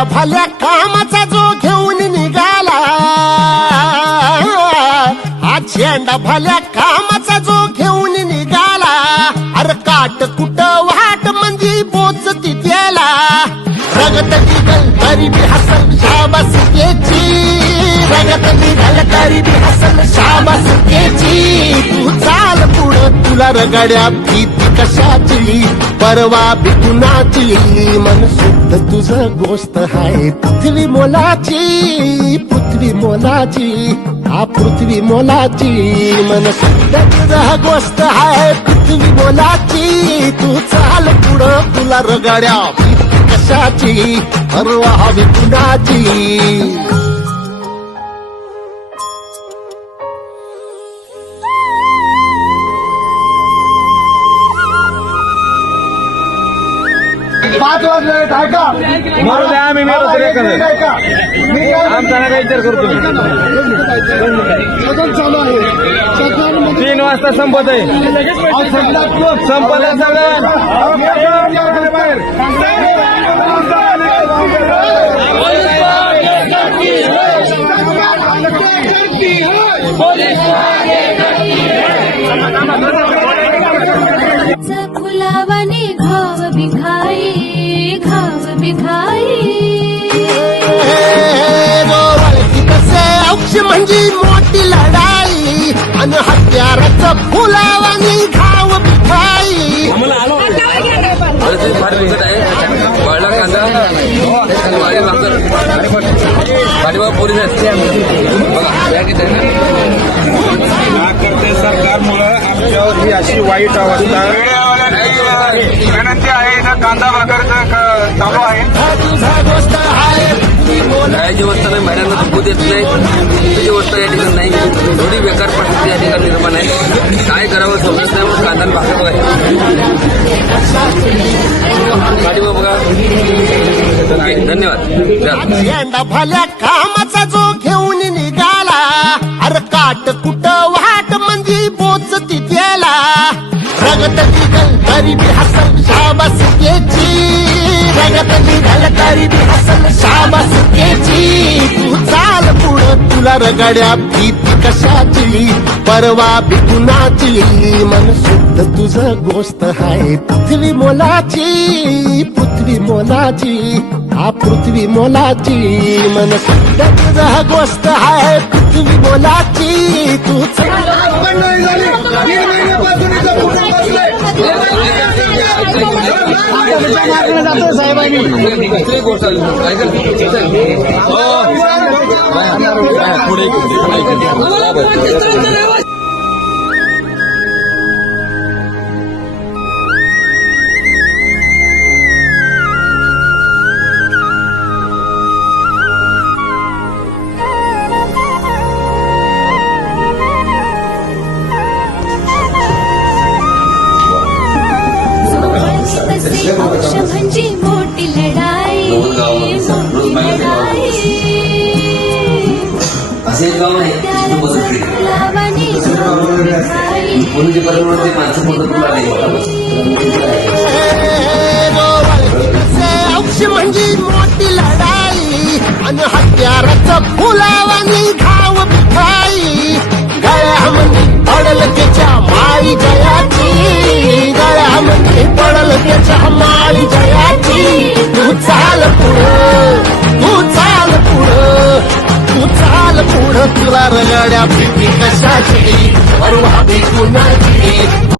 चेंडा भल्या कामाचा जो घेऊन निघाला, हा चेंडा भल्या कामाचा जो घेऊन निघाला, अरे काट कुट वाट मंदी बोचती त्याला, रगत निघल तरी बी हसल शाबास केची, रगत निघल तरी बी हसल शाबास केची. तू चाल पुढं तुला रगड्या भीती कशाची, परवा बी कुणाची, मन शुद्ध तुझं गोष्ट हाय पृथ्वी मोलाची, पृथ्वी मोलाची, हा पृथ्वी मोलाची, मन शुद्ध तुझं गोष्ट हाय पृथ्वी मोलाची. तू चाल पुढं तुला रगड्या भीती कशाची, परवा हवी कुणाची. पाच वाजले ऐका मारू द्या, आम्ही मेलो तरी एखादं. आमचा नका विचार करतो. सदन चालू आहे. सदनामध्ये 3 वाजता संपत आहे. संपत आहे सगळं. फुलावाने घाव बिखाई, घाव बिखाई. कसे औक्ष म्हणजे मोठी लढाई, आणि हत्याराचं फुलावानी घाव बिखाई. वाळला कांदा पाठीमाग पोलीस बघा करते सरकारमुळं आमच्यावर ही अशी वाईट अवस्था विनंती आहे ना. कांदा भाकरचं चालू आहे. राहायची व्यवस्था नाही, महिलांना झोपू देत नाही, तुझी व्यवस्था या ठिकाणी नाही. थोडी बेकार परिस्थिती या ठिकाणी निर्माण आहे. काय करावं समजत नाही म्हणून कांदा भाकर बघा पाठीमाग बघा. ओके, धन्यवाद. चेंडा भल्या कामाचा जो घेऊन निघाला, अरे काट कुट वाट मंदी बोचती त्याला, रगत निघल तरी बी हसल शाबास केची, रगत निघल तरी बी हसल शाबास केची. तू चाल पुढं तुला रगड्या भीती कशाची, परवा बी कुणाची, मन शुद्ध तुझं गोष्ट हाय पृथ्वी मोलाची, पृथ्वी मोलाची, हा पृथ्वी मोलाची, मन शुद्ध तुझं गोष्ट हाय पृथ्वी मोलाची. तू नाही झाली. 3 महिन्यापासून इथं कुठं बसलंय. गोष्ट पुढे तसे औक्ष म्हणजे मोठी लढाई, मोठी लढाई. असे गाव नाही फुलावाने घाव बिखाई. पूर्वीचे परंपरेचे माणसं म्हणतात औक्ष म्हणजे मोठी लढाई, आणि हत्याराचं फुलावानी घाव बिखाई. गळ्यामध्ये पडल त्याच्या माळी जयाची, गळ्यामध्ये पडल त्याच्या माळी जयाची. तू चाल पुढं, तू चाल पुढं, तू चाल पुढं तुला रगड्या भीती कशाची, परवा बी कुणाची.